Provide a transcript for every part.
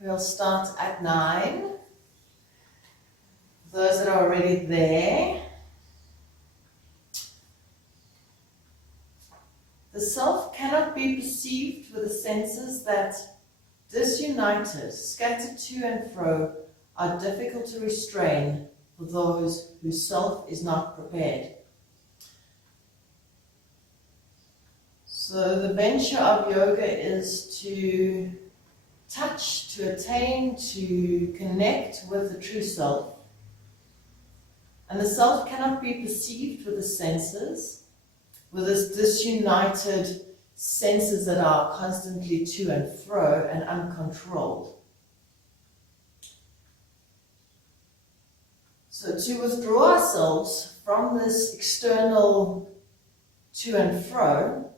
we'll start at 9. Those that are already there. The self cannot be perceived with the senses that, disunited, scattered to and fro, are difficult to restrain for those whose self is not prepared. So the venture of yoga is to touch, to attain, to connect with the true self. And the self cannot be perceived with the senses, with this disunited senses that are constantly to and fro and uncontrolled. So to withdraw ourselves from this external to and fro,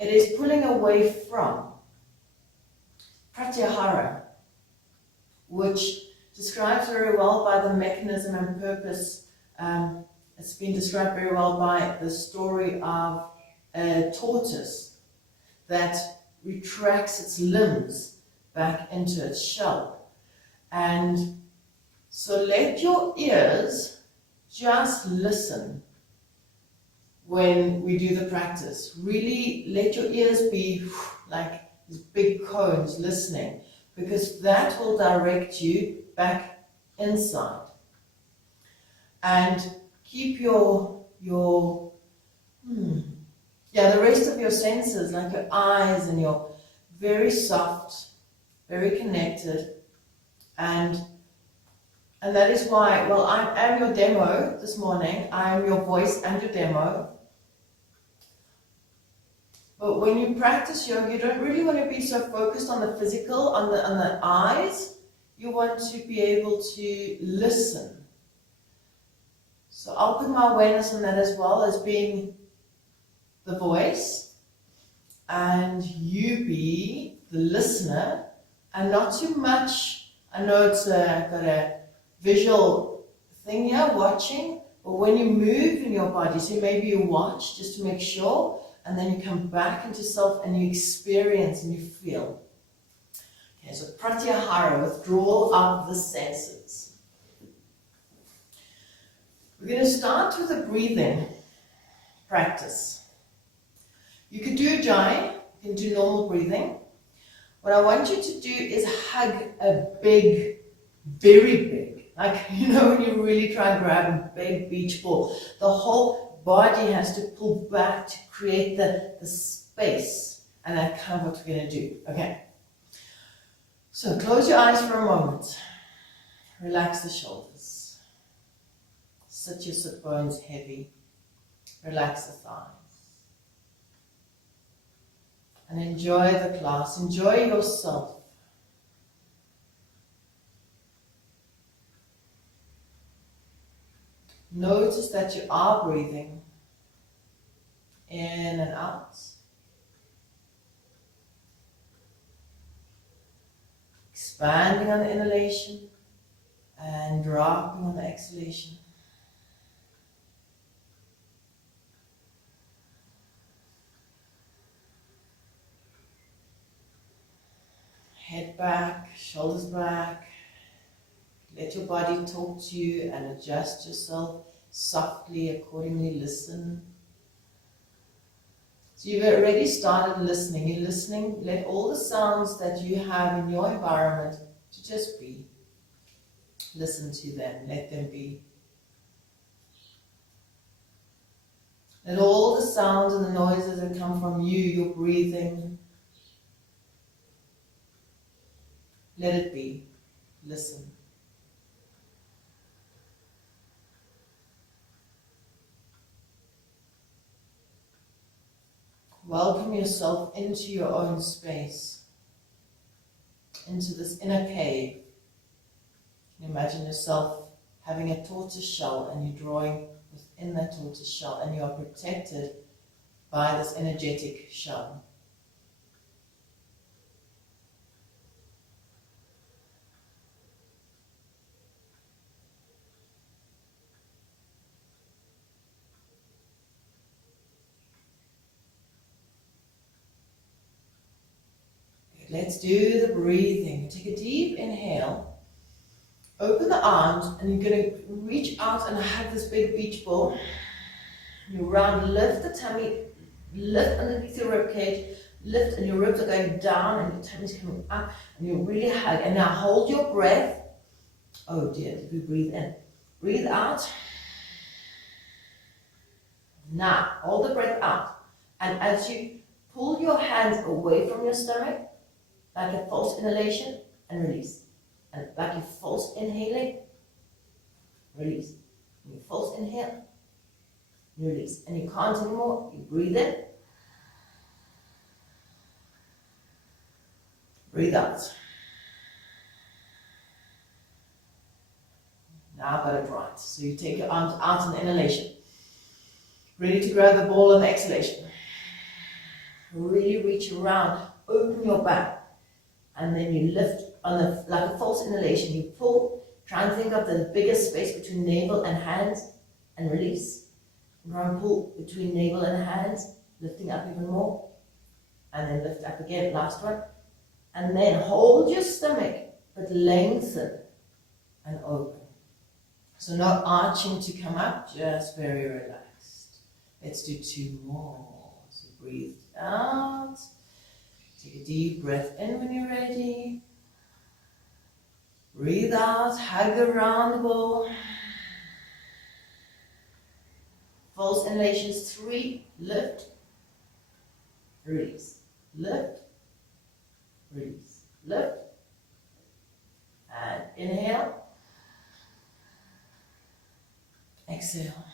it is pulling away from pratyahara, which describes very well by the mechanism and purpose. It's been described very well by the story of a tortoise that retracts its limbs back into its shell. And so let your ears just listen when we do the practice. Really let your ears be like these big cones listening, because that will direct you back inside. And keep the rest of your senses, like your eyes and your very soft, very connected, and that is why, well, I am your demo this morning. I am your voice and your demo. But when you practice yoga, you don't really want to be so focused on the physical, on the eyes. You want to be able to listen. So I'll put my awareness on that as well, as being the voice, and you be the listener, and not too much. I know it's got a visual thing here, watching, but when you move in your body, so maybe you watch just to make sure, and then you come back into self and you experience and you feel. Okay, so pratyahara, withdrawal of the senses. We're going to start with a breathing practice. You can do ujjayi, you can do normal breathing. What I want you to do is hug a big, very big, like, you know, when you really try and grab a big beach ball, the whole body has to pull back to create the space, and that's kind of what we're going to do. Okay, so close your eyes for a moment, relax the shoulders, sit your sit bones heavy, relax the thighs, and enjoy the class, enjoy yourself. Notice that you are breathing in and out. Expanding on the inhalation and dropping on the exhalation. Head back, shoulders back. Let your body talk to you and adjust yourself softly, accordingly. Listen. So you've already started listening. You're listening. Let all the sounds that you have in your environment to just be. Listen to them. Let them be. Let all the sounds and the noises that come from you, your breathing, let it be. Listen. Welcome yourself into your own space, into this inner cave. Imagine yourself having a tortoise shell, and you're drawing within that tortoise shell, and you are protected by this energetic shell. Let's do the breathing. Take a deep inhale. Open the arms and you're going to reach out and hug this big beach ball. You round, lift the tummy, lift underneath your rib cage, lift, and your ribs are going down and your tummy's coming up, and you really hug. And now hold your breath. Oh dear, did we breathe in? Breathe out. Now, hold the breath out. And as you pull your hands away from your stomach, like a false inhalation, and release. And like a false inhaling, release. And you false inhale, release. And you can't anymore, you breathe in. Breathe out. Now I've got it right. So you take your arms out in the inhalation. Ready to grab the ball on the exhalation. Really reach around, open your back. And then you lift on the, like a false inhalation. You pull, try and think of the biggest space between navel and hands, and release. And try and pull between navel and hands, lifting up even more. And then lift up again, last one. And then hold your stomach, but lengthen and open. So no arching to come up, just very relaxed. Let's do 2 more. So breathe out. Take a deep breath in when you're ready. Breathe out, hug around the ball. False inhalations, 3, lift, release, lift, release, lift, and inhale, exhale.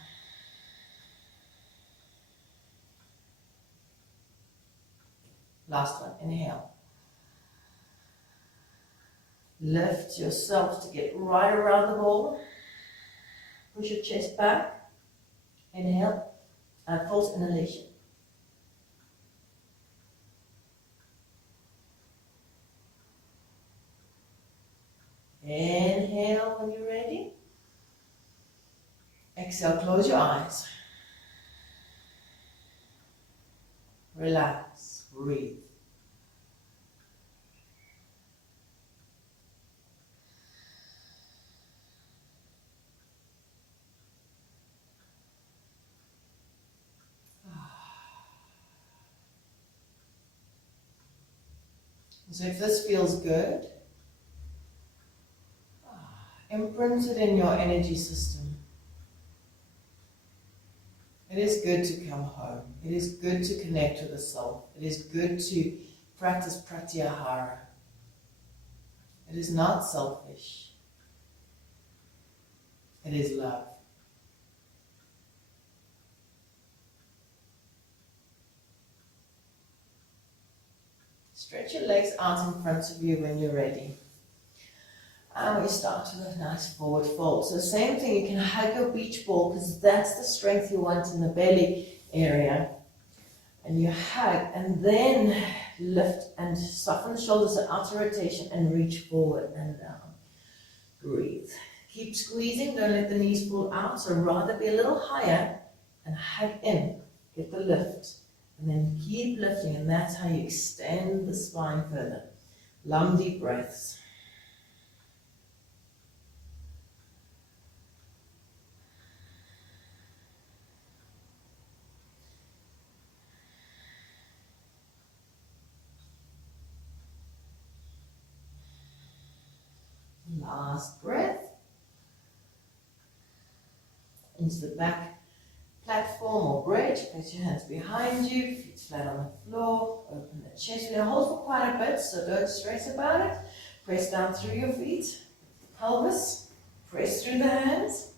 Last one, inhale. Lift yourself to get right around the ball. Push your chest back. Inhale, and false inhalation. Inhale when you're ready. Exhale, close your eyes. Relax, breathe. So if this feels good, imprint it in your energy system. It is good to come home. It is good to connect with the self. It is good to practice pratyahara. It is not selfish. It is love. Stretch your legs out in front of you when you're ready. And we start with a nice forward fold. So same thing, you can hug your beach ball because that's the strength you want in the belly area. And you hug and then lift and soften the shoulders, the outer rotation, and reach forward and down. Breathe. Keep squeezing, don't let the knees fall out, so rather be a little higher and hug in. Get the lift. And then keep lifting, and that's how you extend the spine further. Long deep breaths. Last breath. Into the back platform or bridge. Place your hands behind you, feet flat on the floor. Open the chest. We're going to hold for quite a bit, so don't stress about it. Press down through your feet, pelvis. Press through the hands.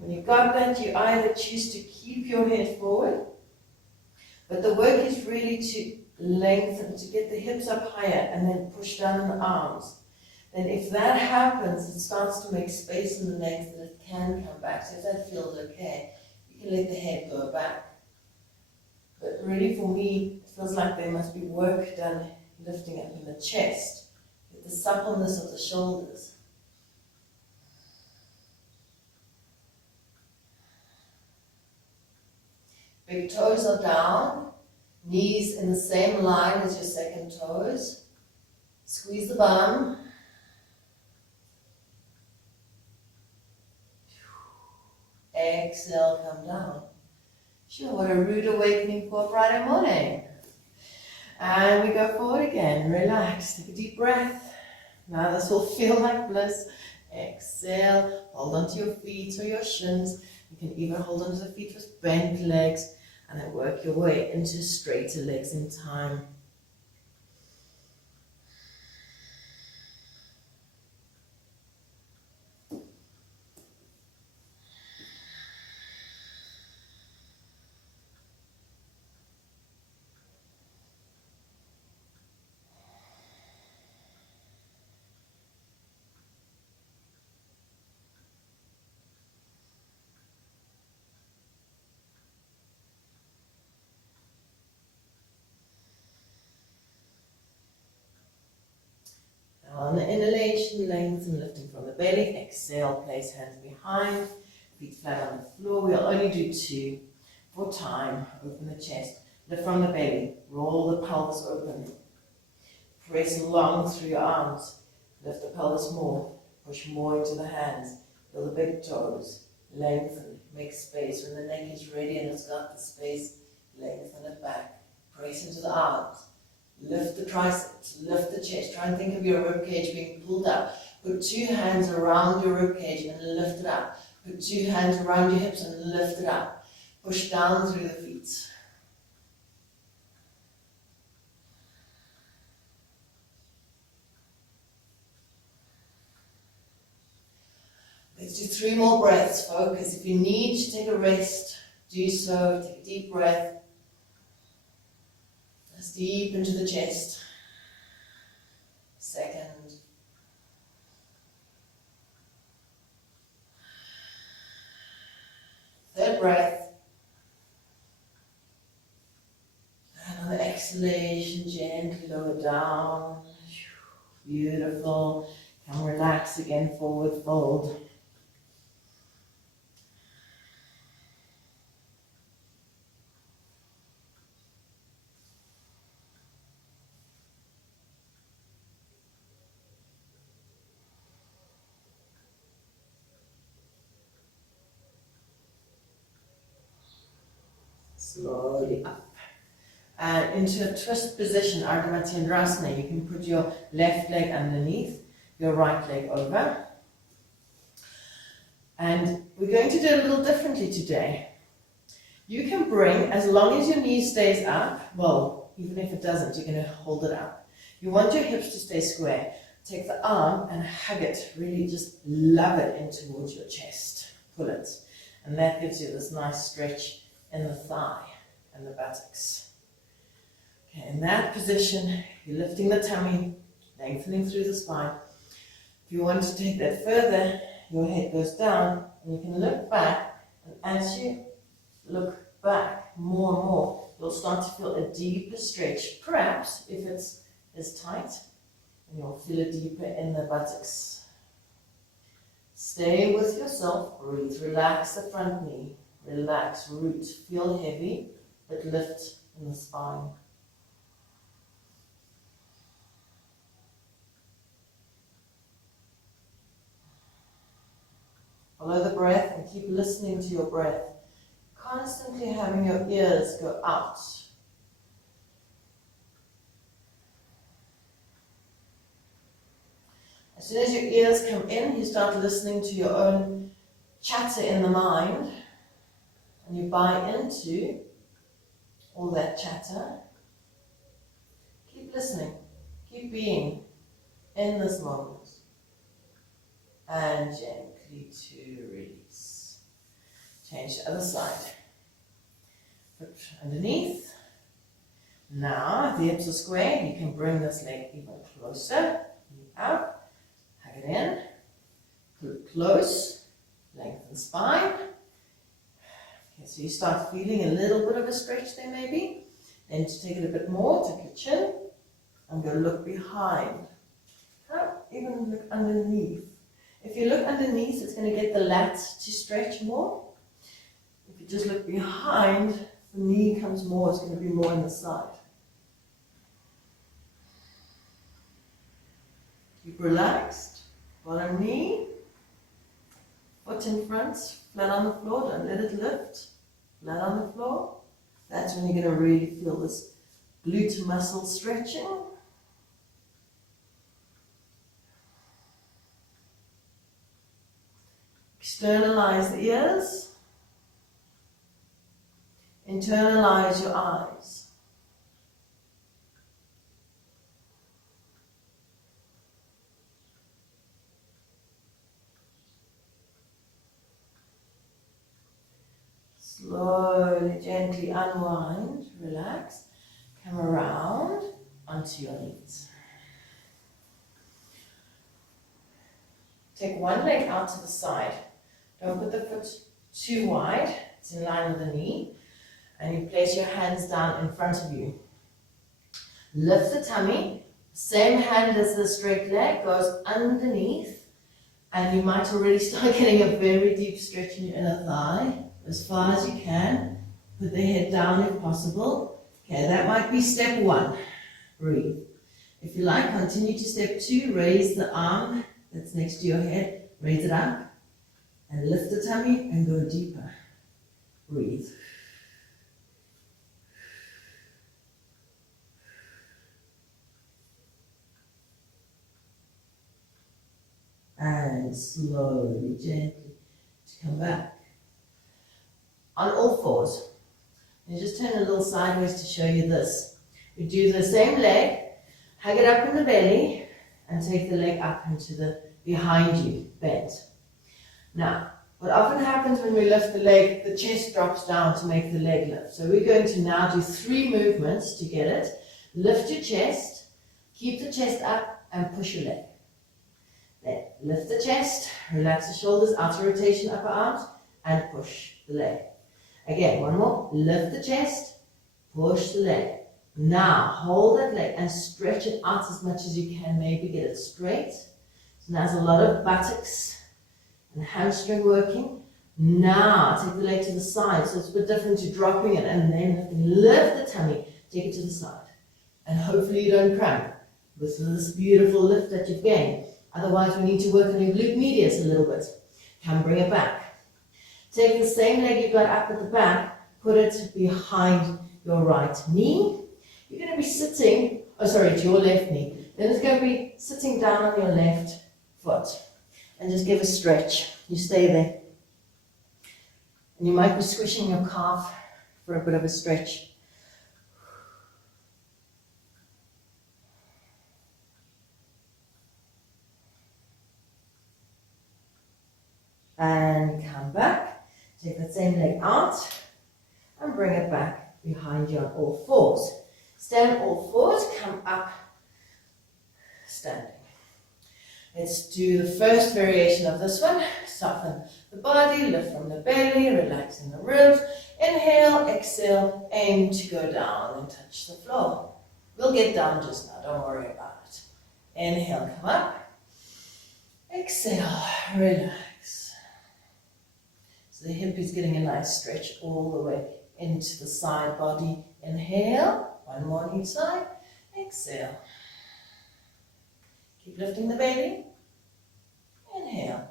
When you got that, you either choose to keep your head forward, but the work is really to lengthen, to get the hips up higher and then push down the arms. Then if that happens, it starts to make space in the neck that it can come back. So if that feels okay, you can let the head go back. But really for me, it feels like there must be work done lifting up in the chest, with the suppleness of the shoulders. Big toes are down, knees in the same line as your second toes. Squeeze the bum. Exhale, come down. Sure, what a rude awakening for a Friday morning. And we go forward again. Relax, take a deep breath. Now this will feel like bliss. Exhale, hold onto your feet or your shins. You can even hold onto the feet with bent legs and then work your way into straighter legs in time. On the inhalation, lengthen, lifting from the belly. Exhale, place hands behind, feet flat on the floor. We'll only do 2 for time. Open the chest, lift from the belly, roll the pelvis open. Press long through your arms, lift the pelvis more, push more into the hands, feel the big toes, lengthen, make space. When the neck is ready and it's got the space, lengthen it back, press into the arms. Lift the triceps, lift the chest. Try and think of your ribcage being pulled up. Put 2 hands around your ribcage and lift it up. Put 2 hands around your hips and lift it up. Push down through the feet. Let's do 3 more breaths, focus. If you need to take a rest, do so. Take a deep breath. As deep into the chest. Second. Third breath. And on the exhalation, gently lower down. Beautiful. Come relax again, forward fold. Slowly up. And into a twist position, Ardha Matsyendrasana. You can put your left leg underneath, your right leg over. And we're going to do it a little differently today. You can bring, as long as your knee stays up, well, even if it doesn't, you're going to hold it up. You want your hips to stay square. Take the arm and hug it, really just love it in towards your chest. Pull it. And that gives you this nice stretch in the thigh and the buttocks. Okay, in that position, you're lifting the tummy, lengthening through the spine. If you want to take that further, your head goes down and you can look back, and as you look back more and more, you'll start to feel a deeper stretch. Perhaps if it's tight, and you'll feel it deeper in the buttocks. Stay with yourself, breathe, relax the front knee, relax, root, feel heavy, but lift in the spine. Follow the breath and keep listening to your breath. Constantly having your ears go out. As soon as your ears come in, you start listening to your own chatter in the mind, and you buy into all that chatter. Keep listening, keep being in this moment, and gently to release. Change the other side. Foot underneath. Now, if the hips are square, you can bring this leg even closer. Knee out. Hug it in, pull it close, lengthen spine. Okay, so you start feeling a little bit of a stretch there maybe. Then to take it a bit more, take your chin and go look behind. Even look underneath. If you look underneath, it's going to get the lats to stretch more. If you just look behind, the knee comes more, it's going to be more on the side. Keep relaxed. Bottom knee. Foot in front, flat on the floor. Don't let it lift. Flat on the floor. That's when you're going to really feel this glute muscle stretching. Externalize the ears. Internalize your eyes. Slowly, gently unwind, relax, come around onto your knees. Take one leg out to the side. Don't put the foot too wide, it's in line with the knee. And you place your hands down in front of you. Lift the tummy, same hand as the straight leg goes underneath. And you might already start getting a very deep stretch in your inner thigh. As far as you can, put the head down if possible. Okay, that might be step one. Breathe. If you like, continue to step two. Raise the arm that's next to your head. Raise it up. And lift the tummy and go deeper. Breathe. And slowly, gently, to come back. On all fours. And just turn a little sideways to show you this. We do the same leg, hug it up in the belly, and take the leg up into the behind you, bent. Now, what often happens when we lift the leg, the chest drops down to make the leg lift. So we're going to now do 3 movements to get it. Lift your chest, keep the chest up, and push your leg. Then lift the chest, relax the shoulders, outer rotation, upper arms, and push the leg. Again, one more. Lift the chest, push the leg. Now, hold that leg and stretch it out as much as you can. Maybe get it straight. So now there's a lot of buttocks and hamstring working. Now, take the leg to the side. So it's a bit different to dropping it and then lift the tummy, take it to the side. And hopefully you don't cramp with this beautiful lift that you've gained. Otherwise, we need to work on your glute medius a little bit. Come, bring it back. Take the same leg you got up at the back, put it behind your right knee. You're going to be sitting, to your left knee. Then it's going to be sitting down on your left foot. And just give a stretch. You stay there. And you might be squishing your calf for a bit of a stretch. And come back. Take that same leg out and bring it back behind you on all fours. Stand all fours, come up, standing. Let's do the first variation of this one. Soften the body, lift from the belly, relaxing the ribs. Inhale, exhale, aim to go down and touch the floor. We'll get down just now, don't worry about it. Inhale, come up. Exhale, relax. So the hip is getting a nice stretch all the way into the side body. Inhale, one more on each side. Exhale. Keep lifting the belly. Inhale.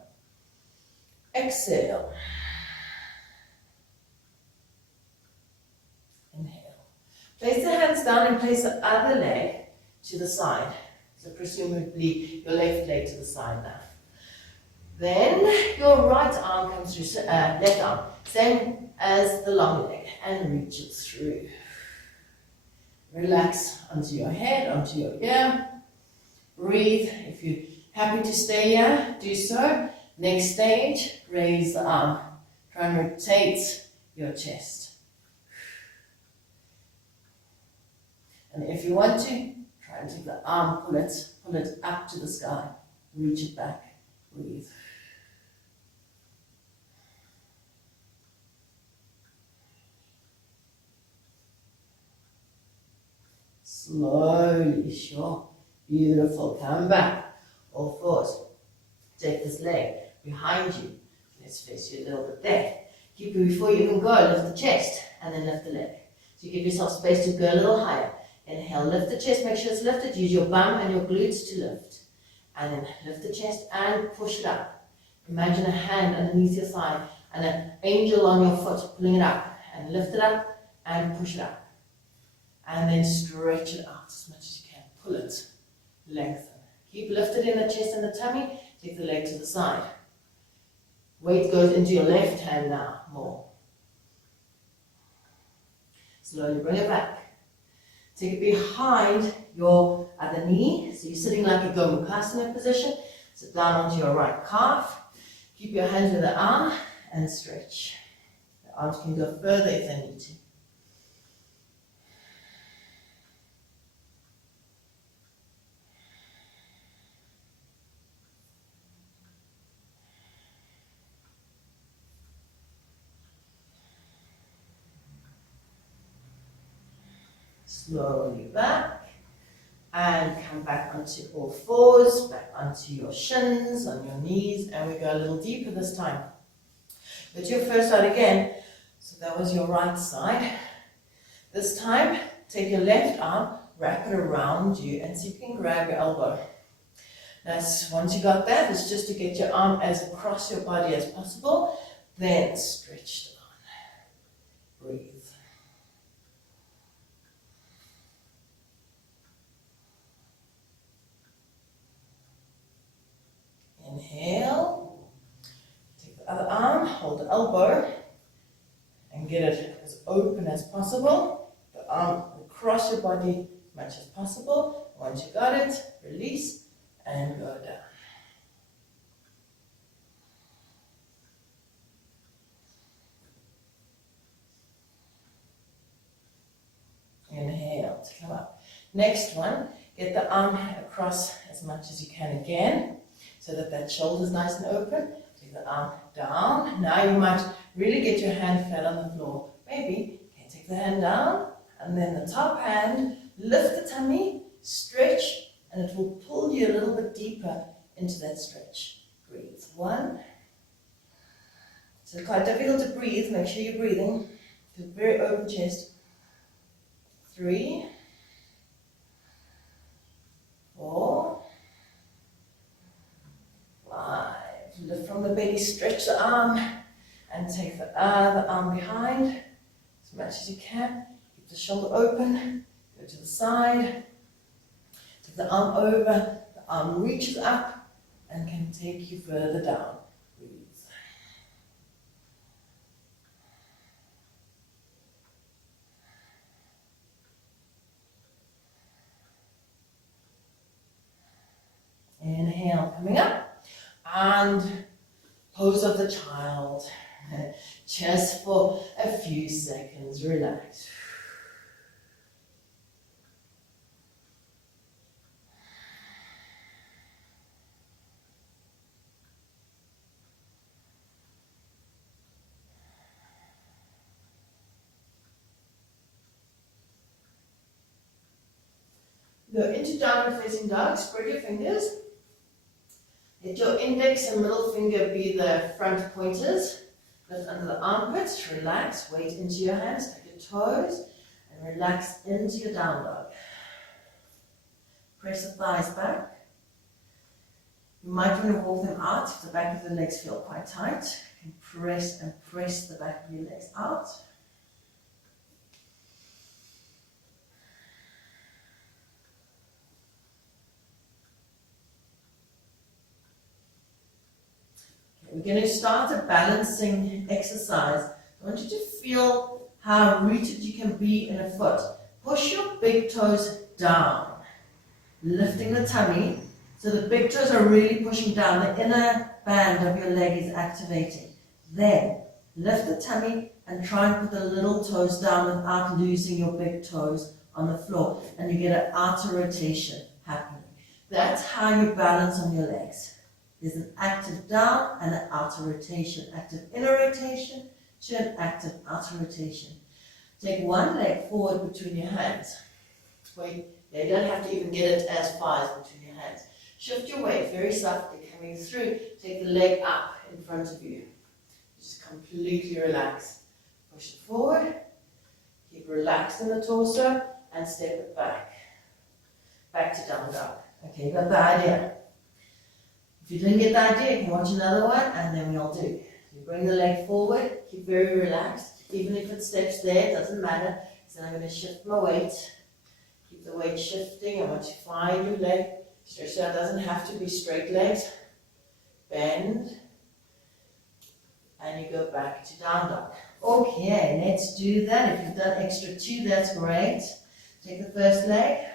Exhale. Inhale. Place the hands down and place the other leg to the side. So presumably your left leg to the side now. Then your right arm comes through, left arm, same as the long leg, and reach it through. Relax onto your head, onto your ear. Breathe. If you're happy to stay here, do so. Next stage, raise the arm. Try and rotate your chest. And if you want to, try and take the arm, pull it up to the sky. Reach it back. Breathe. Slowly, sure. Beautiful. Come back. All fours. Take this leg behind you. Let's face you a little bit there. Keep it before you even go. Lift the chest and then lift the leg. So you give yourself space to go a little higher. Inhale, lift the chest. Make sure it's lifted. Use your bum and your glutes to lift. And then lift the chest and push it up. Imagine a hand underneath your thigh and an angel on your foot, pulling it up. And lift it up and push it up. And then stretch it out as much as you can. Pull it. Lengthen. Keep lifted in the chest and the tummy. Take the leg to the side. Weight goes into your left hand now, more. Slowly bring it back. Take it behind your other knee. So you're sitting like a Gomukhasana position. Sit down onto your right calf. Keep your hands with the arm and stretch. The arms can go further if they need to. Slowly back and come back onto all fours, back onto your shins, on your knees, and we go a little deeper this time. Go to your first side again. So that was your right side. This time, take your left arm, wrap it around you, and see if you can grab your elbow. Once you got that, it's just to get your arm as across your body as possible, then stretch it on. Breathe. Inhale, take the other arm, hold the elbow, and get it as open as possible. The arm across your body as much as possible. Once you got it, release and go down. Inhale to come up. Next one, get the arm across as much as you can again, so that that shoulder's nice and open. Take the arm down. Now you might really get your hand flat on the floor. Maybe you can take the hand down, and then the top hand, lift the tummy, stretch, and it will pull you a little bit deeper into that stretch. Breathe. 1. So quite difficult to breathe. Make sure you're breathing. With a very open chest. 3. 4. 5. Lift from the belly, stretch the arm, and take the other arm behind as much as you can. Keep the shoulder open, go to the side, take the arm over, the arm reaches up and can take you further down. Breathe. Inhale, coming up. And pose of the child, just for a few seconds, relax. Go into downward facing dog, spread your fingers. Let your index and middle finger be the front pointers. Lift under the armpits, relax, weight into your hands, take your toes, and relax into your down dog. Press the thighs back. You might want to walk them out if the back of the legs feel quite tight. You can press and press the back of your legs out. We're going to start a balancing exercise. I want you to feel how rooted you can be in a foot. Push your big toes down, lifting the tummy, so the big toes are really pushing down. The inner band of your leg is activating. Then, lift the tummy and try and put the little toes down without losing your big toes on the floor. And you get an outer rotation happening. That's how you balance on your legs. There's an active down and an outer rotation. Active inner rotation to an active outer rotation. Take one leg forward between your hands. Wait, you don't have to even get it as far as between your hands. Shift your weight very softly coming through. Take the leg up in front of you. Just completely relax. Push it forward. Keep relaxed in the torso and step it back. Back to down dog. Okay, you got the idea. If you didn't get the idea, you can watch another one and then we'll do. You bring the leg forward, keep very relaxed. Even if it steps there, it doesn't matter. So I'm going to shift my weight. Keep the weight shifting. I want to find your leg. Stretch out, doesn't have to be straight legs. Bend. And you go back to down dog. Okay, let's do that. If you've done extra 2, that's great. Take the first leg.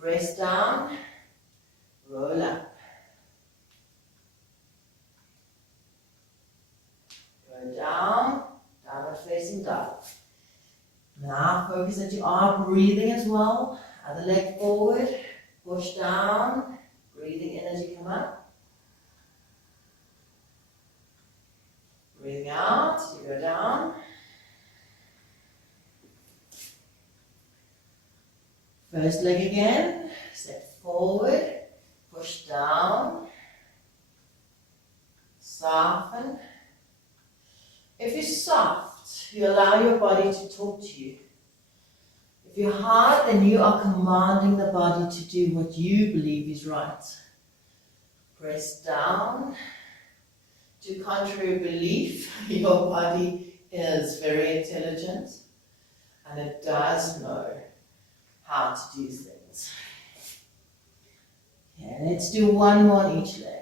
Press down. Roll up. Go down. Downward facing dog. Now focus that you are breathing as well. Other leg forward. Push down. Breathing in as you come up. Breathing out, you go down. First leg again, step forward, push down, soften. If you're soft, you allow your body to talk to you. If you're hard, then you are commanding the body to do what you believe is right. Press down. To contrary belief, your body is very intelligent and it does know how to do things. Okay, let's do one more on each leg.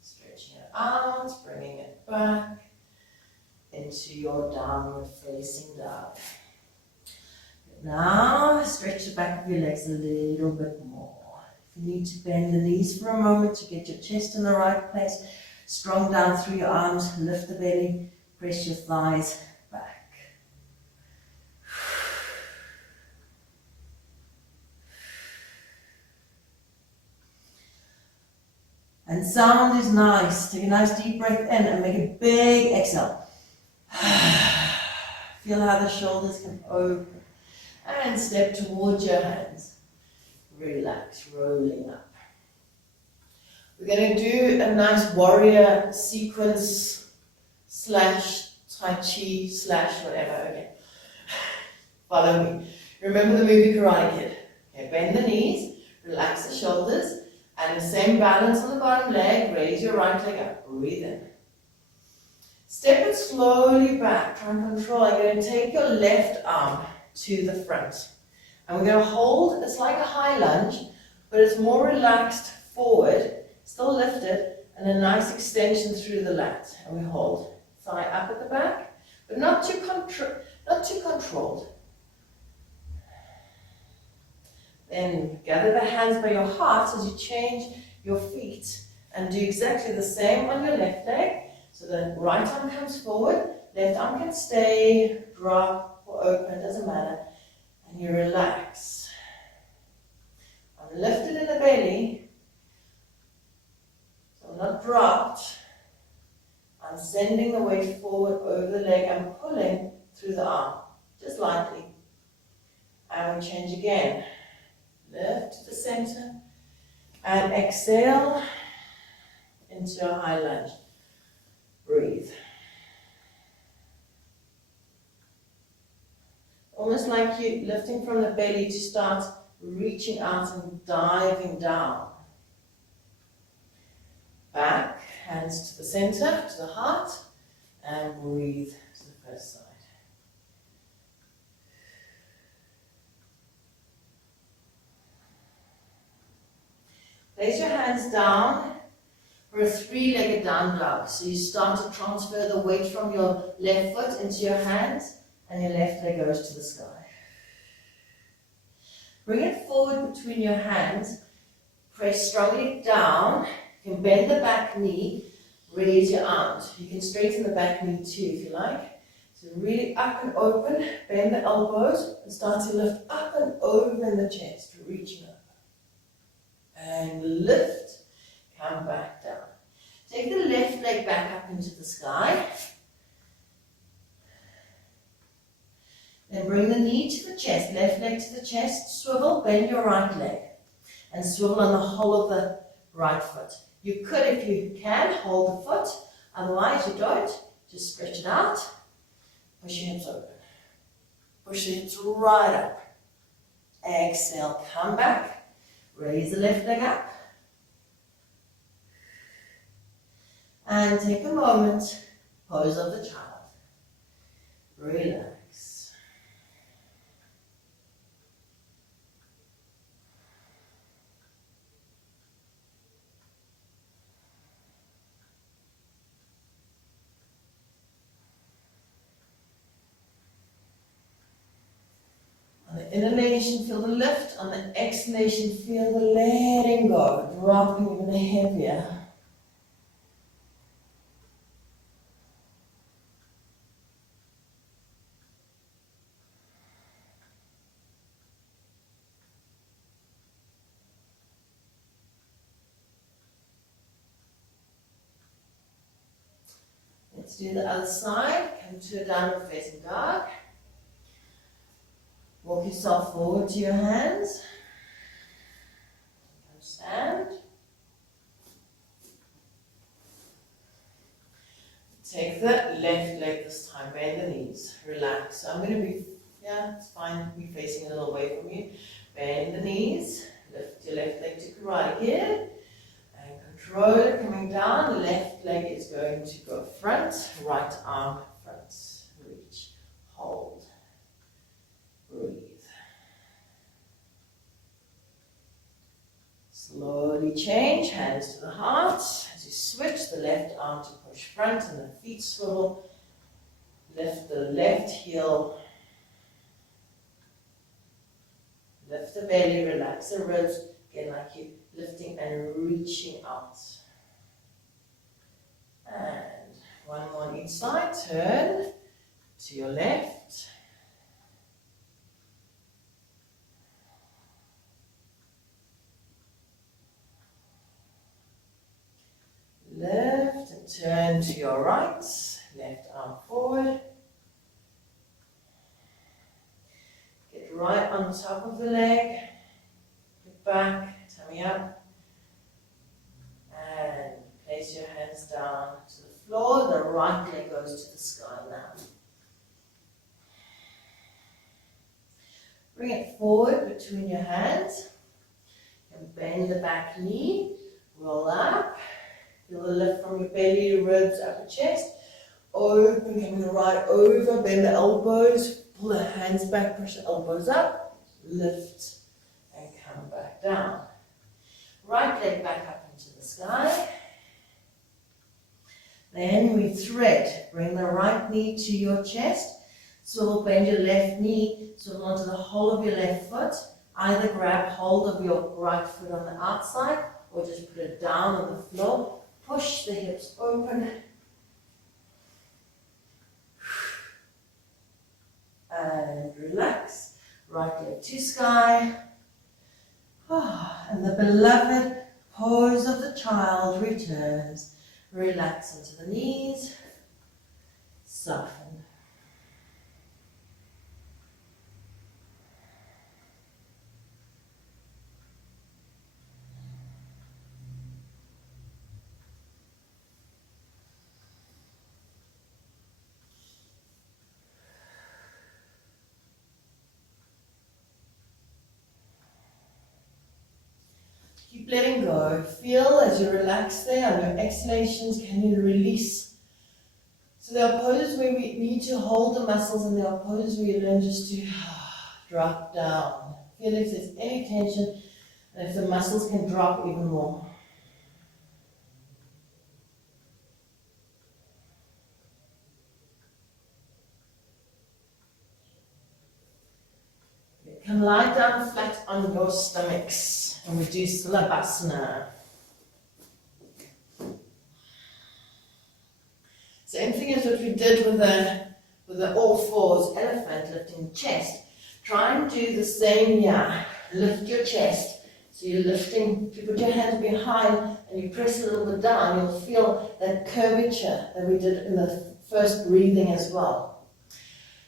Stretching it out, bringing it back into your downward facing dog. Now, stretch the back of your legs a little bit more. If you need to bend the knees for a moment to get your chest in the right place, strong down through your arms, lift the belly, press your thighs back. And sound is nice. Take a nice deep breath in and make a big exhale. Feel how the shoulders can open. And step towards your hands. Relax, rolling up. We're going to do a nice warrior sequence / Tai Chi / whatever. Okay. Follow me. Remember the movie Karate Kid. Okay, bend the knees, relax the shoulders, and the same balance on the bottom leg. Raise your right leg up. Breathe in. Step it slowly back. Try and control. You're going to take your left arm to the front. And we're going to hold, it's like a high lunge, but it's more relaxed forward, still lifted, and a nice extension through the lat. And we hold. Thigh up at the back, but not too controlled. Then gather the hands by your heart as you change your feet and do exactly the same on your left leg. So the right arm comes forward, left arm can stay, drop, or open, doesn't matter, and you relax. I'm lifted in the belly, so I'm not dropped. I'm sending the weight forward over the leg. I'm pulling through the arm, just lightly. And we change again. Lift to the center, and exhale into a high lunge. Breathe. Almost like you're lifting from the belly to start reaching out and diving down. Back, hands to the center, to the heart, and breathe to the first side. Place your hands down for a 3-legged down dog. So you start to transfer the weight from your left foot into your hands, and your left leg goes to the sky. Bring it forward between your hands. Press strongly down. You can bend the back knee. Raise your arms. You can straighten the back knee too if you like. So really up and open. Bend the elbows and start to lift up and over in the chest, reaching up. And lift. Come back down. Take the left leg back up into the sky. Then bring the knee to the chest, left leg to the chest, swivel, bend your right leg. And swivel on the whole of the right foot. You could, if you can, hold the foot. Otherwise, you don't. Just stretch it out. Push your hips open. Push the hips right up. Exhale, come back. Raise the left leg up. And take a moment. Pose of the child. Relax. On the inhalation, feel the lift. On the exhalation, feel the letting go, dropping even heavier. Let's do the other side. Come to a downward facing dog. Walk yourself forward to your hands. Stand. Take the left leg this time, bend the knees, relax. So I'm going to be, it's fine, be facing a little away from you. Bend the knees, lift your left leg to karate again. And control it coming down. Left leg is going to go front, right arm front. Reach, hold, breathe. Slowly change, hands to the heart. As you switch the left arm to push front and the feet swivel. Lift the left heel. Lift the belly, relax the ribs. Again, like you're lifting and reaching out. And one more on each side. Turn to your left. Lift and turn to your right. Left arm forward. Get right on top of the leg. Look back, tummy up. And place your hands down to the floor. The right leg goes to the sky now. Bring it forward between your hands. And bend the back knee. Roll up. Feel the lift from your belly, ribs, upper chest. Open, coming right over, bend the elbows, pull the hands back, push the elbows up, lift, and come back down. Right leg back up into the sky. Then we thread. Bring the right knee to your chest. Swivel, bend your left knee, swivel onto the whole of your left foot. Either grab hold of your right foot on the outside, or just put it down on the floor. Push the hips open. And relax. Right leg to sky. And the beloved pose of the child returns. Relax into the knees. Soften. Keep letting go. Feel as you relax there on your exhalations, can you release? So there are poses where we need to hold the muscles and there are poses where you learn just to drop down. Feel if there's any tension and if the muscles can drop even more. You can lie down flat on your stomachs. And we do Salabhasana. Same thing as what we did with the all fours elephant lifting the chest. Try and do the same here. Lift your chest. So you're lifting, if you put your hands behind and you press a little bit down, you'll feel that curvature that we did in the first breathing as well.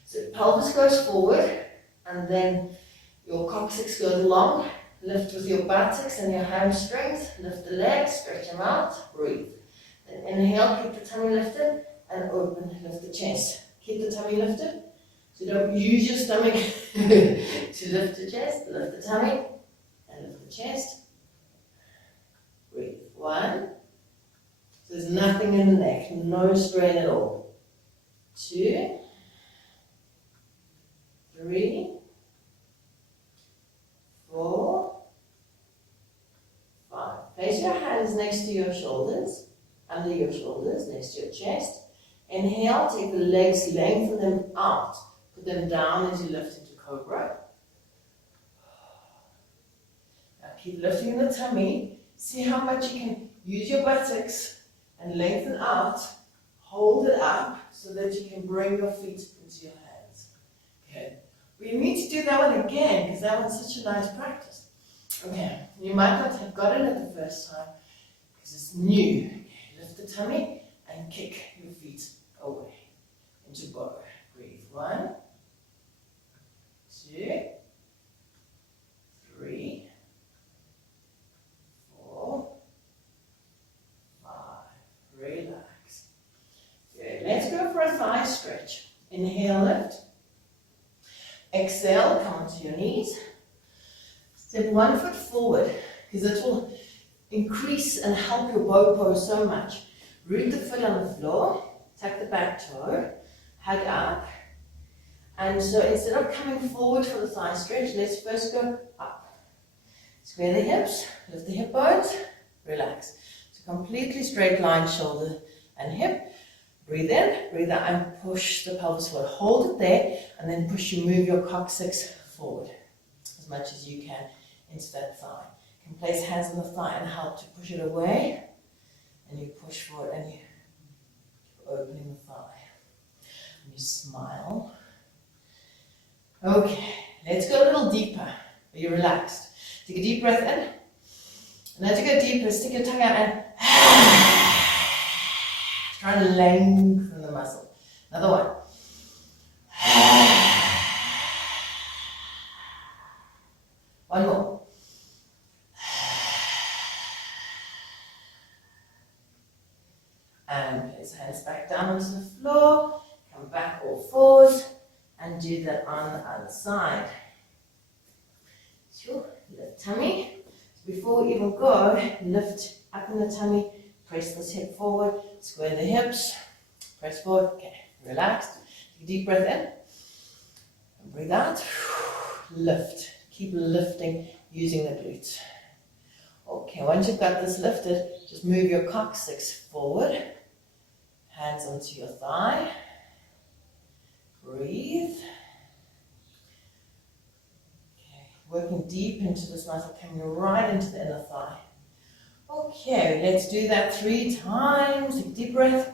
So pelvis goes forward and then your coccyx goes long. Lift with your buttocks and your hamstrings. Lift the legs, stretch them out, breathe. Then inhale, keep the tummy lifted, and open, lift the chest. Keep the tummy lifted. So don't use your stomach to lift the chest. Lift the tummy and lift the chest. Breathe. 1. So there's nothing in the neck, no strain at all. 2, 3, 4, 5. Place your hands next to your shoulders, under your shoulders, next to your chest. Inhale, take the legs, lengthen them out. Put them down as you lift into cobra. Now keep lifting the tummy. See how much you can use your buttocks and lengthen out. Hold it up so that you can bring your feet into your hands. Okay. We need to do that one again because that one's such a nice practice. Okay. You might not have got it at the first time because it's new. Okay. Lift the tummy and kick your feet away into bow. Breathe. 1, 2, 3, 4, 5. Relax. Good. Let's go for a thigh stretch. Inhale, lift. Exhale, come onto your knees. Step 1 foot forward because it will increase and help your bow pose so much. Root the foot on the floor, tuck the back toe, hug up. And so instead of coming forward for the thigh stretch, let's first go up. Square the hips, lift the hip bones, relax. So completely straight line, shoulder and hip. Breathe in, breathe out, and push the pelvis forward. Hold it there, and then push you, move your coccyx forward as much as you can into that thigh. You can place hands on the thigh and help to push it away, and you push forward, and you keep opening the thigh. And you smile. Okay, let's go a little deeper. Are you relaxed? Take a deep breath in. And as you go deeper, stick your tongue out and try and lengthen the muscle. Another one. One more. And place hands back down onto the floor. Come back or forward. And do that on the other side. Sure. Lift tummy. So before we even go, lift up in the tummy. Press this hip forward. Square the hips. Press forward. Okay. Relaxed. Take a deep breath in. And breathe out. Lift. Keep lifting using the glutes. Okay. Once you've got this lifted, just move your coccyx forward. Hands onto your thigh. Breathe. Okay, working deep into this muscle, coming right into the inner thigh. Okay, let's do that 3 times. Take a deep breath.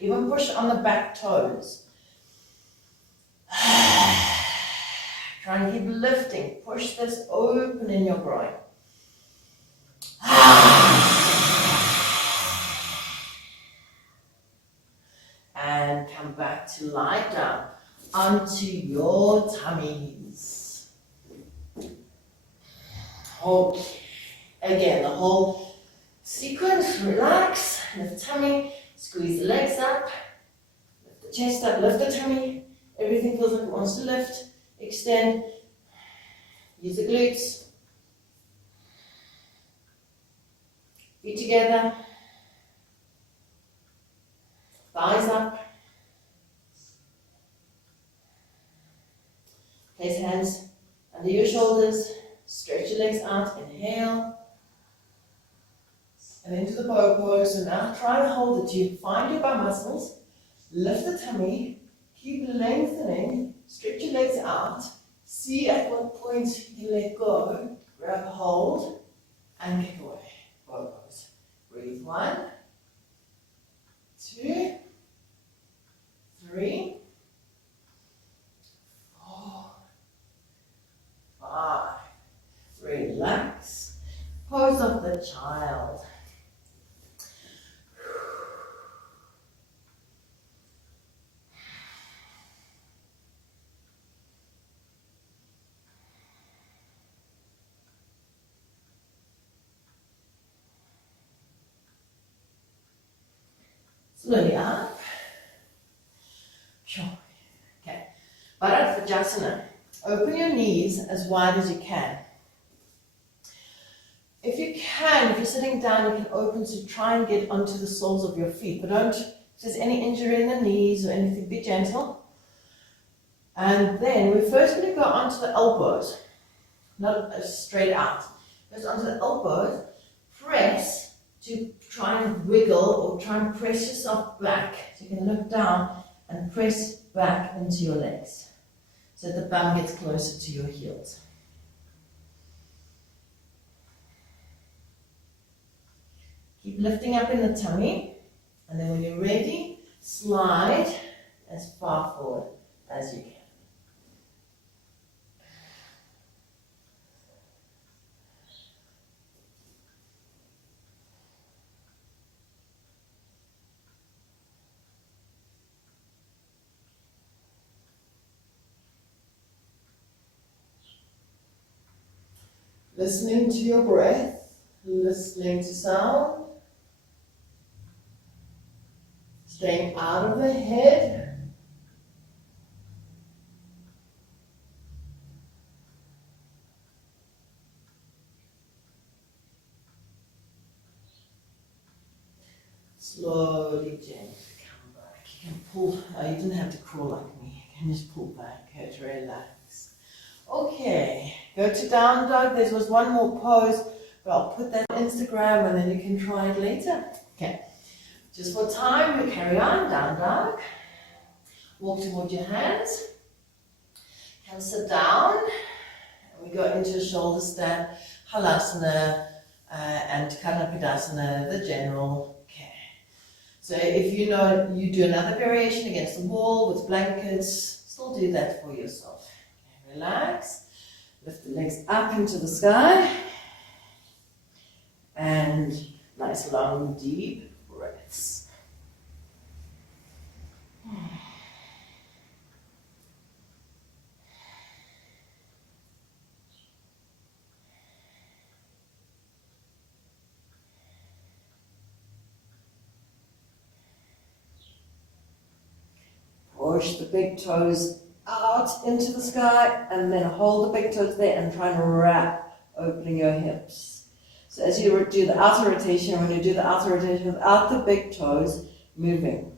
Even push on the back toes. Try and keep lifting. Push this open in your groin. And come back to lie down onto your tummies. Okay. Again, the whole sequence. Relax. Lift the tummy. Squeeze the legs up. Lift the chest up. Lift the tummy. Everything feels like it wants to lift. Extend. Use the glutes. Feet together. Thighs up. Place hands under your shoulders. Stretch your legs out. Inhale. And into the bow pose. So now try to hold it. You find your bum muscles. Lift the tummy. Keep lengthening. Stretch your legs out. See at what point you can let go. Grab a hold. And kick away. Bow pose. Breathe. 1, 2, 3, 4, 5. Relax. Pose of the child. Slowly up. Sure. Okay. Vinyasa. Open your knees as wide as you can. If you can, if you're sitting down, you can open to try and get onto the soles of your feet. But don't, if there's any injury in the knees or anything, be gentle. And then we're first going to go onto the elbows. Not straight out. First onto the elbows. Press to try and wiggle or try and press yourself back. So you can look down and press back into your legs. So that the bum gets closer to your heels. Keep lifting up in the tummy, and then when you're ready, slide as far forward as you can. Listening to your breath, listening to sound. Staying out of the head. Slowly, gently come back. You can pull, you don't have to crawl like me. You can just pull back, to relax. Okay, go to down dog. There was one more pose, but I'll put that on Instagram and then you can try it later. Okay. Just for time, we carry on, down dog. Walk towards your hands. Can sit down. And we go into a shoulder stand, halasana, and kanapidasana, the general. Okay. So if you know you do another variation against the wall with blankets, still do that for yourself. Okay, relax. Lift the legs up into the sky. And nice long deep breaths. Push the big toes out into the sky and then hold the big toes there and try and wrap, opening your hips. So as you do the outer rotation, when you do the outer rotation without the big toes moving.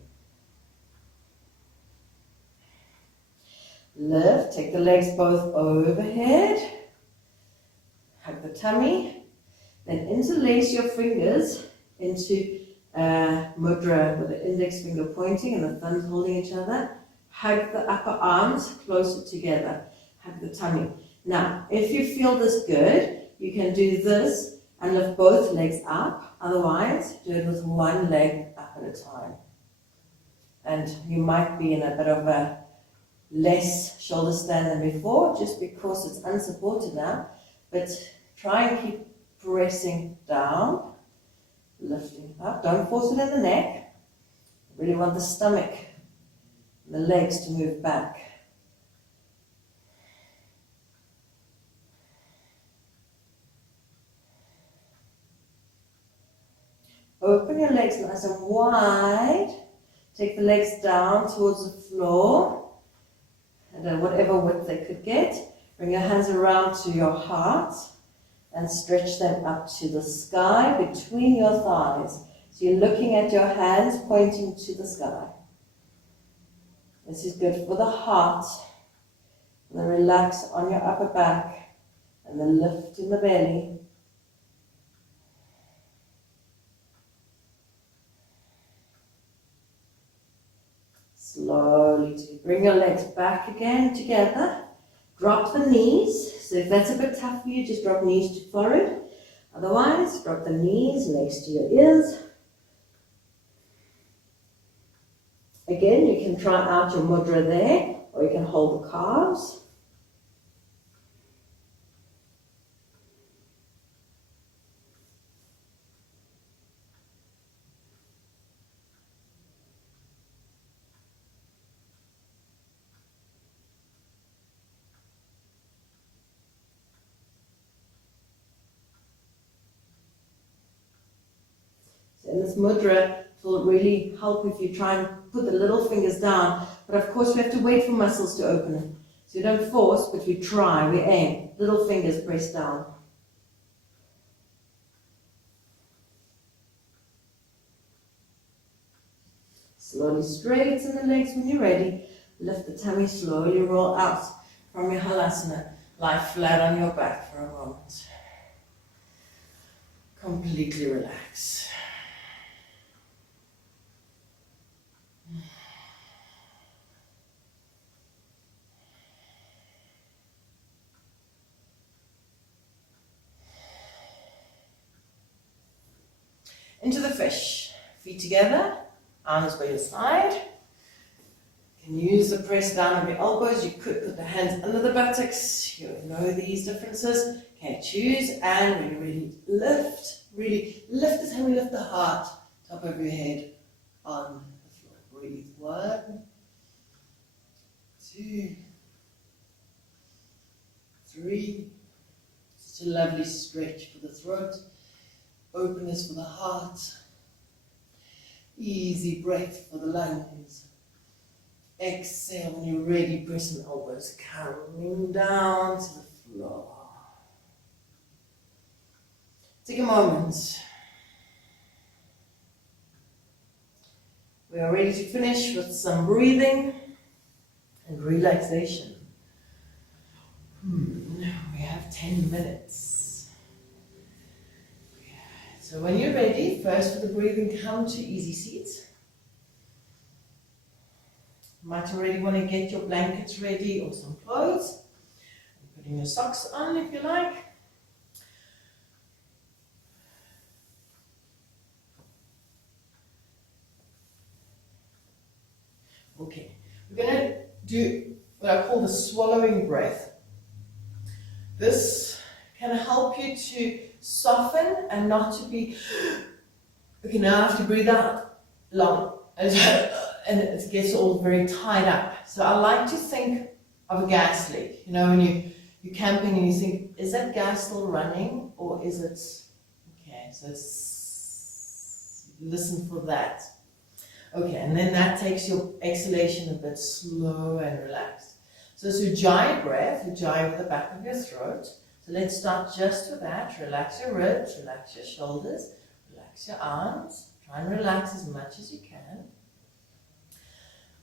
Lift, take the legs both overhead, hug the tummy, then interlace your fingers into mudra with the index finger pointing and the thumbs holding each other. Hug the upper arms closer together, hug the tummy. Now, if you feel this good, you can do this and lift both legs up, otherwise do it with one leg up at a time. And you might be in a bit of a less shoulder stand than before, just because it's unsupported now, but try and keep pressing down, lifting up. Don't force it in the neck. You really want the stomach and the legs to move back. Open your legs nice and wide. Take the legs down towards the floor, and whatever width they could get. Bring your hands around to your heart and stretch them up to the sky between your thighs. So you're looking at your hands pointing to the sky. This is good for the heart. And then relax on your upper back and then lift in the belly. Slowly bring your legs back again together. Drop the knees. So if that's a bit tough for you, just drop knees to forehead. Otherwise, drop the knees, legs to your ears. Again, you can try out your mudra there, or you can hold the calves. In this mudra, It will really help if you try and put the little fingers down. But of course, we have to wait for muscles to open. So you don't force, but we try, we aim. Little fingers press down. Slowly straighten the legs when you're ready. Lift the tummy, slowly roll out from your halasana. Lie flat on your back for a moment. Completely relax. Into the fish. Feet together, arms by your side. You can use the press down of your elbows. You could put the hands under the buttocks. You know these differences. Okay, choose and really lift. Really lift the tummy, lift the heart. Top of your head on the floor. Breathe. 1, 2, 3. Such a lovely stretch for the throat. Openness for the heart. Easy breath for the lungs. Exhale when you're ready, press the elbows coming down to the floor. Take a moment. We are ready to finish with some breathing and relaxation. We have 10 minutes. So when you're ready, first for the breathing, come to easy seats. You might already want to get your blankets ready or some clothes. And putting your socks on if you like. Okay, we're going to do what I call the swallowing breath. This can help you to soften and not to be, okay, now I have to breathe out long and it gets all very tied up. So I like to think of a gas leak. You know, when you're camping and you think, is that gas still running or is it, okay, so listen for that. Okay, and then that takes your exhalation a bit slow and relaxed. So it's Ujjayi breath, Ujjayi with the back of your throat. So let's start just with that. Relax your ribs, relax your shoulders, relax your arms. Try and relax as much as you can.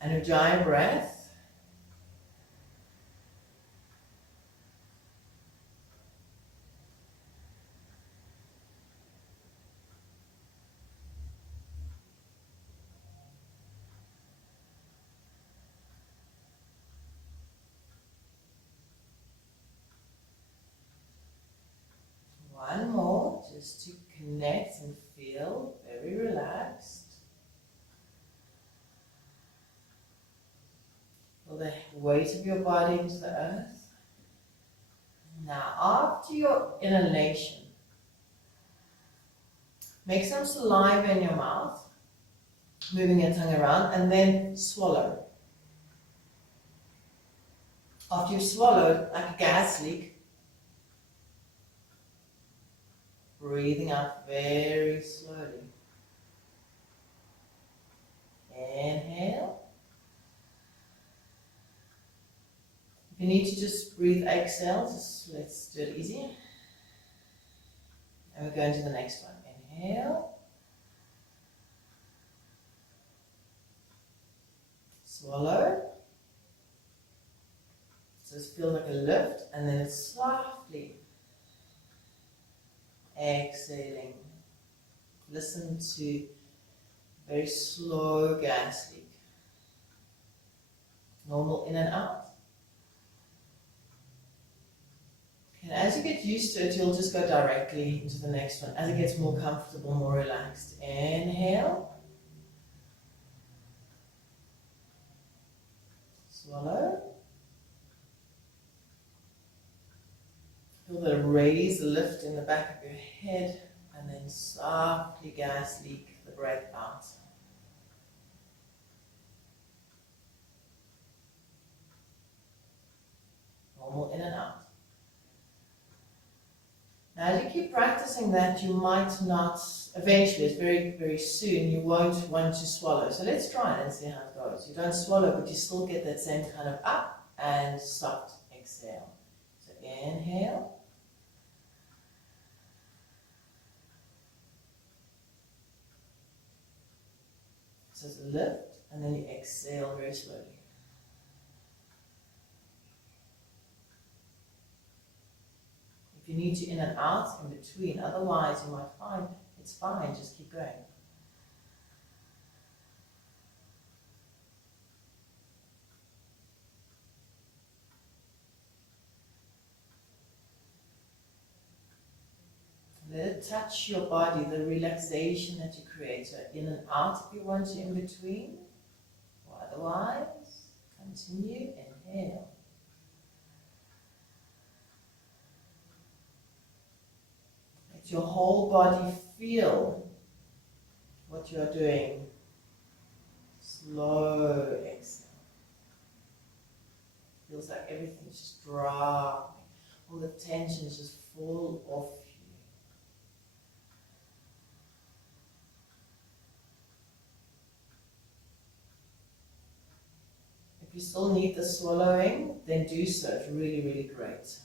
And Ujjayi breath. One more, just to connect and feel very relaxed. Feel the weight of your body into the earth. Now, after your inhalation, make some saliva in your mouth, moving your tongue around, and then swallow. After you've swallowed, like a gas leak, breathing out very slowly. Inhale. If you need to just breathe exhale, let's do it easy. And we're going to the next one. Inhale. Swallow. So it feels like a lift, and then it's softly exhaling. Listen to very slow gas leak. Normal in and out. And as you get used to it, you'll just go directly into the next one. As it gets more comfortable, more relaxed. Inhale. Swallow. Feel the raise, the lift in the back of your head, and then softly gas leak the breath out. Normal in and out. Now as you keep practicing practicing that, you might not, eventually, it's very, very soon, you won't want to swallow. So let's try it and see how it goes. You don't swallow, but you still get that same kind of up and soft exhale. So inhale. So it's a lift, and then you exhale very slowly. If you need to in and out in between, otherwise you might find it's fine, just keep going. Let it touch your body, the relaxation that you create. So in and out if you want to in between, or otherwise, continue, inhale. Let your whole body feel what you are doing. Slow exhale. Feels like everything's just dropping. All the tension is just fall off you. If you still need the swallowing, then do so. It's really, really great.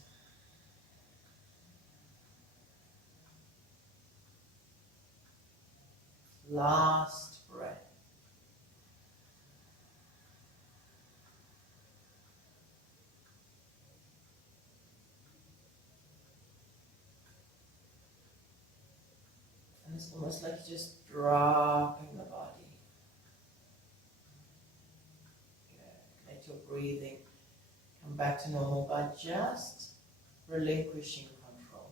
Last breath. And it's almost like you're just dropping the body. Your breathing come back to normal by just relinquishing control.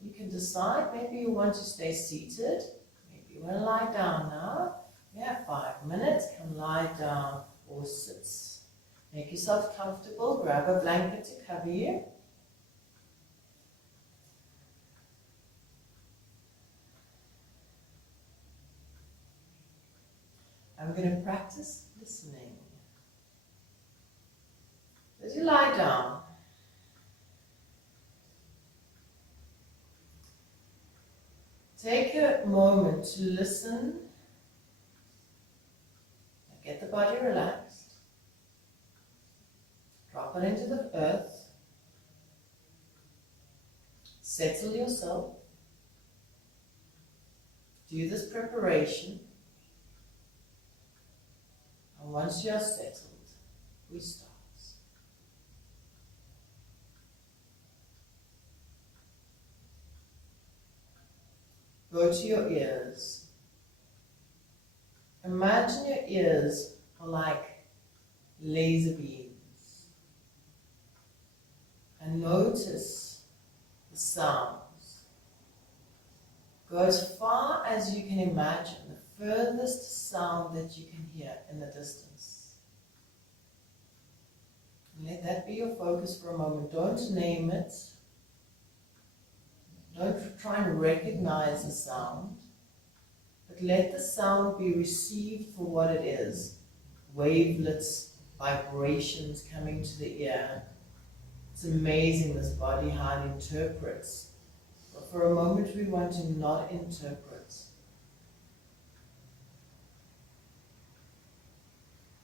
You can decide, maybe you want to stay seated, maybe you want to lie down now. Yeah, 5 minutes, come lie down or sit. Make yourself comfortable, grab a blanket to cover you. I'm going to practice listening. As you lie down, take a moment to listen. Get the body relaxed. Drop it into the earth. Settle yourself. Do this preparation. And once you are settled, we start. Go to your ears. Imagine your ears are like laser beams. And notice the sounds. Go as far as you can imagine, the furthest sound that you can hear in the distance. And let that be your focus for a moment. Don't name it. Don't try and recognize the sound, but let the sound be received for what it is. Wavelets, vibrations coming to the ear. It's amazing, this body, how it interprets. But for a moment we want to not interpret.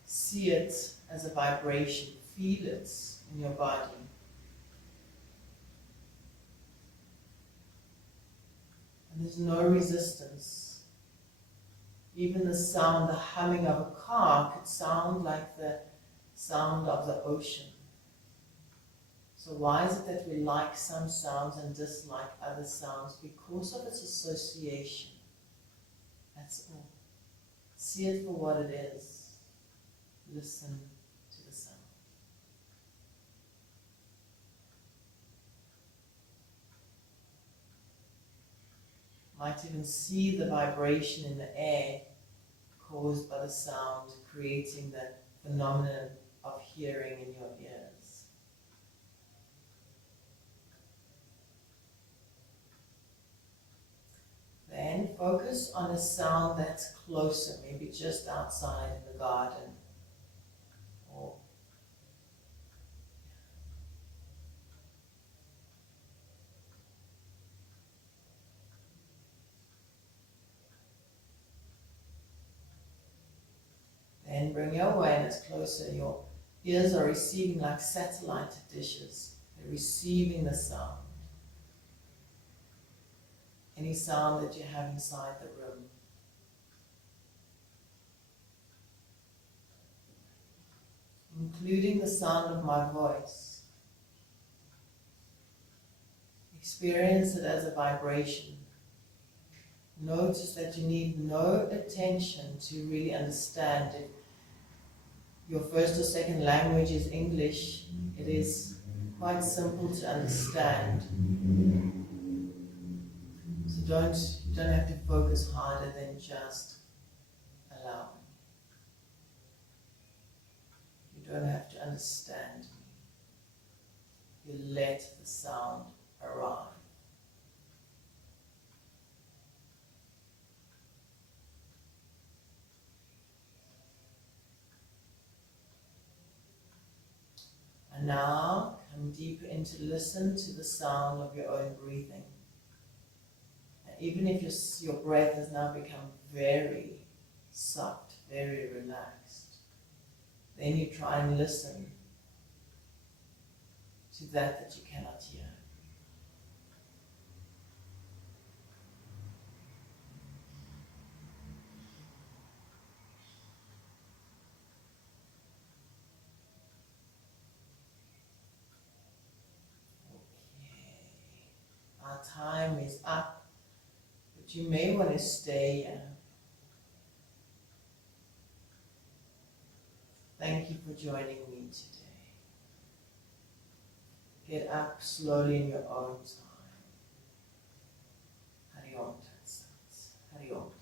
See it as a vibration. Feel it in your body. And there's no resistance. Even the sound, the humming of a car could sound like the sound of the ocean. So why is it that we like some sounds and dislike other sounds? Because of its association. That's all. See it for what it is. Listen to the sound. Might even see the vibration in the air caused by the sound, creating the phenomenon of hearing in your ears. Then focus on a sound that's closer, maybe just outside in the garden. Or bring your awareness closer. Your ears are receiving like satellite dishes. They're receiving the sound. Any sound that you have inside the room. Including the sound of my voice. Experience it as a vibration. Notice that you need no attention to really understand it. Your first or second language is English. It is quite simple to understand. So you don't have to focus harder than just allowing. You don't have to understand me. You let the sound arrive. And now come deeper into listen to the sound of your own breathing. And even if your breath has now become very soft, very relaxed, then you try and listen to that you cannot hear. Our time is up, but you may want to stay here. Thank you for joining me today. Get up slowly in your own time. Hari Om Tat Sat. Hari Om.